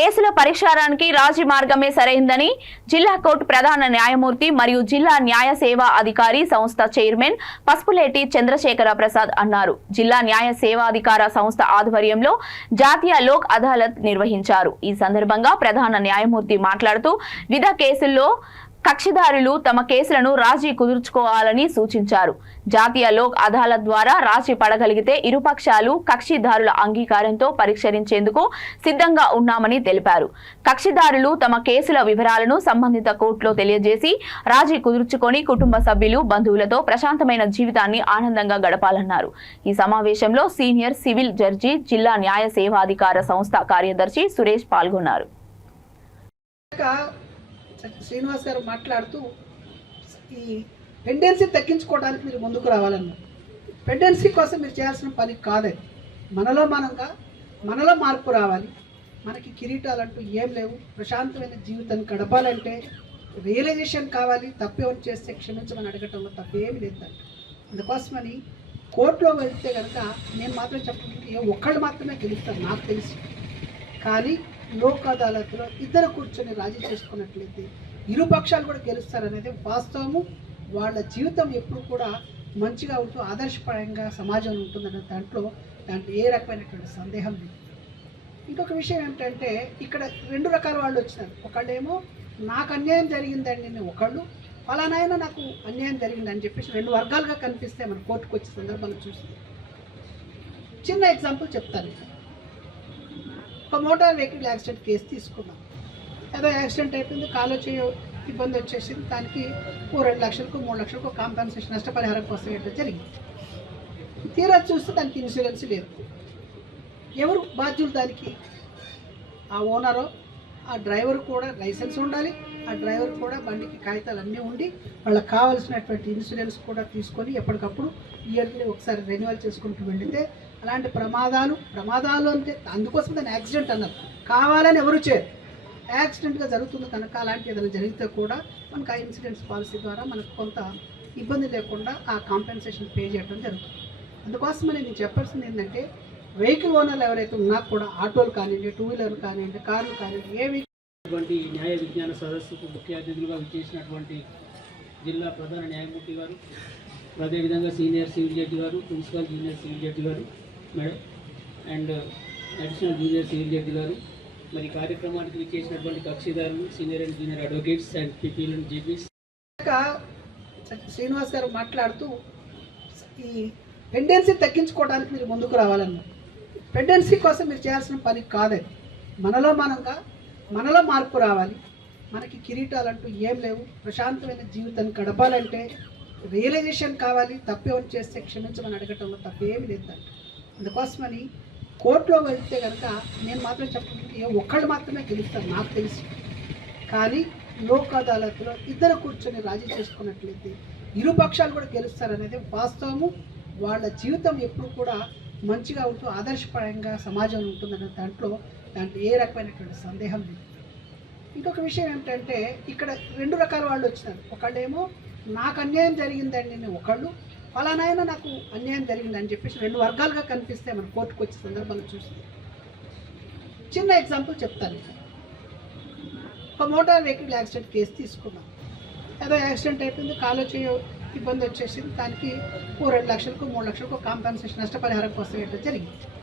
కేసుల పరిష్కారానికి రాజీ మార్గమే సరైందని జిల్లా కోర్టు ప్రధాన న్యాయమూర్తి మరియు జిల్లా న్యాయ సేవా అధికారి సంస్థ చైర్మన్ పసుపులేటి చంద్రశేఖర ప్రసాద్ అన్నారు. జిల్లా న్యాయ సేవాధికార సంస్థ ఆధ్వర్యంలో జాతీయ లోక్ అదాలత్ నిర్వహించారు. ఈ సందర్భంగా ప్రధాన న్యాయమూర్తి మాట్లాడుతూ వివిధ కేసుల్లో కక్షిదారులు తమ కేసులను రాజీ కుదుర్చుకోవాలని సూచించారు. జాతీయ లోక్ అదాలత్ ద్వారా రాజీ పడగలిగితే ఇరుపక్షాలు కక్షిదారుల అంగీకారంతో పరిష్కరించేందుకు సిద్ధంగా ఉన్నామని తెలిపారు. కక్షిదారులు తమ కేసుల వివరాలను సంబంధిత కోర్టులో తెలియజేసి రాజీ కుదుర్చుకొని కుటుంబ సభ్యులు బంధువులతో ప్రశాంతమైన జీవితాన్ని ఆనందంగా గడపాలన్నారు. ఈ సమావేశంలో సీనియర్ సివిల్ జడ్జి జిల్లా న్యాయ సేవాధికార సంస్థ కార్యదర్శి సురేష్ పాల్గొన్నారు. శ్రీనివాస్ గారు మాట్లాడుతూ ఈ పెండెన్సీ తగ్గించుకోవడానికి మీరు ముందుకు రావాలన్నారు. పెండెన్సీ కోసం మీరు చేయాల్సిన పని కాదే. మనలో మనంగా మనలో మార్పు రావాలి. మనకి కిరీటాలు అంటూ ఏం లేవు. ప్రశాంతమైన జీవితాన్ని గడపాలంటే రియలైజేషన్ కావాలి. తప్పేమని చేస్తే క్షమించమని అడగటంలో తప్పేమీ లేదు అందుకోసమని కోర్టులో వెళ్తే కనుక నేను మాత్రం చెప్పడానికి ఒక్కళ్ళు మాత్రమే గెలుస్తాను నాకు తెలుసు. కానీ లోక్ అదాలత్లో ఇద్దరు కూర్చొని రాజీ చేసుకున్నట్లయితే ఇరు పక్షాలు కూడా గెలుస్తారనేది వాస్తవము. వాళ్ళ జీవితం ఎప్పుడు కూడా మంచిగా ఉంటూ ఆదర్శపరంగా సమాజం ఉంటుందనే దాంట్లో దాంట్లో ఏ రకమైనటువంటి సందేహం లేదు. ఇంకొక విషయం ఏమిటంటే ఇక్కడ రెండు రకాల వాళ్ళు వచ్చినారు. ఒకళ్ళేమో నాకు అన్యాయం జరిగిందండి నేను ఒకళ్ళు. ఫలానాయన నాకు అన్యాయం జరిగిందని చెప్పేసి రెండు వర్గాలుగా కనిపిస్తే మన కోర్టుకు వచ్చే సందర్భాలు చూస్తే. చిన్న ఎగ్జాంపుల్ చెప్తాను. ఒక మోటార్ వెహికల్ యాక్సిడెంట్ కేసు తీసుకున్నాం. ఏదో యాక్సిడెంట్ అయిపోయింది కాలో చేయ ఇబ్బంది వచ్చేసింది దానికి ఓ రెండు లక్షలకు మూడు లక్షలకు కాంపెన్సేషన్ నష్టపరిహారం కోసం ఏంటో జరిగింది. తీరా చూస్తే దానికి ఇన్సూరెన్స్ లేదు. ఎవరు బాధ్యులు దానికి? ఆ ఓనరో ఆ డ్రైవర్ కూడా లైసెన్స్ ఉండాలి ఆ డ్రైవర్ కూడా బండికి కాగితాలు అన్నీ ఉండి వాళ్ళకి కావాల్సినటువంటి ఇన్సూరెన్స్ కూడా తీసుకొని ఎప్పటికప్పుడు ఇయర్లీ ఒకసారి రెన్యువల్ చేసుకుంటూ వెళితే అలాంటి ప్రమాదాలు ప్రమాదాలు అంటే అందుకోసం దాన్ని యాక్సిడెంట్ అన్నారు. కావాలని ఎవరు చేయరు. యాక్సిడెంట్గా జరుగుతుంది కనుక అలాంటి ఏదైనా జరిగితే కూడా మనకు ఆ ఇన్సూరెన్స్ పాలసీ ద్వారా మనకు కొంత ఇబ్బంది లేకుండా ఆ కాంపెన్సేషన్ పే చేయడం జరుగుతుంది. అందుకోసమని నేను చెప్పాల్సింది ఏంటంటే వెహికల్ ఓనర్లు ఎవరైతే ఉన్నా కూడా ఆటోలు కానివ్వండి టూ వీలర్లు కానివ్వండి కార్లు కానివ్వండి ఏ వెహికల్ న్యాయ విజ్ఞాన సదస్సుకు ముఖ్య అతిథులుగా విచ్చేసినటువంటి జిల్లా ప్రధాన న్యాయమూర్తి గారు అదేవిధంగా సీనియర్ సివిల్ జడ్జి గారు ప్రిన్సిపల్ జూనియర్ సివిల్ జడ్జి గారు madam and additional junior civil judge గారు మరి కార్యక్రమానికి విచ్చేసినటువంటి కక్షిదారులు senior and junior advocates and PPs and GPs Srinivas గారు మాట్లాడుతూ ఈ పెండెన్సీ తగ్గించుకోవడానికి మీరు ముందుకు రావాలన్నారు. పెండెన్సీ కోసం మీరు చేయాల్సిన పని కాదే. మనలో మనంగా మనలో మార్పు రావాలి. మనకి కిరీటాలు అంటూ ఏం లేవు. ప్రశాంతమైన జీవితాన్ని గడపాలంటే రియలైజేషన్ కావాలి. తప్పేమని చేస్తే క్షమించమని అడగటంలో తప్పేమీ లేదండి అందుకోసమని కోర్టులో వెళ్తే కనుక నేను మాత్రం చెప్పడానికి ఒక్కళ్ళు మాత్రమే గెలుస్తారు నాకు తెలుసు. కానీ లోక్ అదాలత్లో ఇద్దరు కూర్చొని రాజీ చేసుకున్నట్లయితే ఇరు పక్షాలు కూడా గెలుస్తారనేది వాస్తవము. వాళ్ళ జీవితం ఎప్పుడు కూడా మంచిగా ఉంటూ ఆదర్శపరంగా సమాజం ఉంటుందన్న దాంట్లో దాంట్లో ఏ రకమైనటువంటి సందేహం లేదు. ఇంకొక విషయం ఏమిటంటే ఇక్కడ రెండు రకాల వాళ్ళు వచ్చినారు. ఒకళ్ళేమో నాకు అన్యాయం జరిగిందండి నేను ఒకళ్ళు ఫలానాయన నాకు అన్యాయం జరిగిందని చెప్పేసి రెండు వర్గాలుగా కనిపిస్తే మన కోర్టుకు వచ్చే సందర్భాలు చూస్తే. చిన్న ఎగ్జాంపుల్ చెప్తాను. ఒక మోటార్ వెహికల్ యాక్సిడెంట్ కేసు తీసుకున్నాం. ఏదో యాక్సిడెంట్ అయిపోయింది కాలో చేయ ఇబ్బంది వచ్చేసింది. దానికి ఓ రెండు లక్షలకు మూడు లక్షలకు కాంపెన్సేషన్ నష్టపరిహారం కోసం ఇవ్వడం జరిగింది.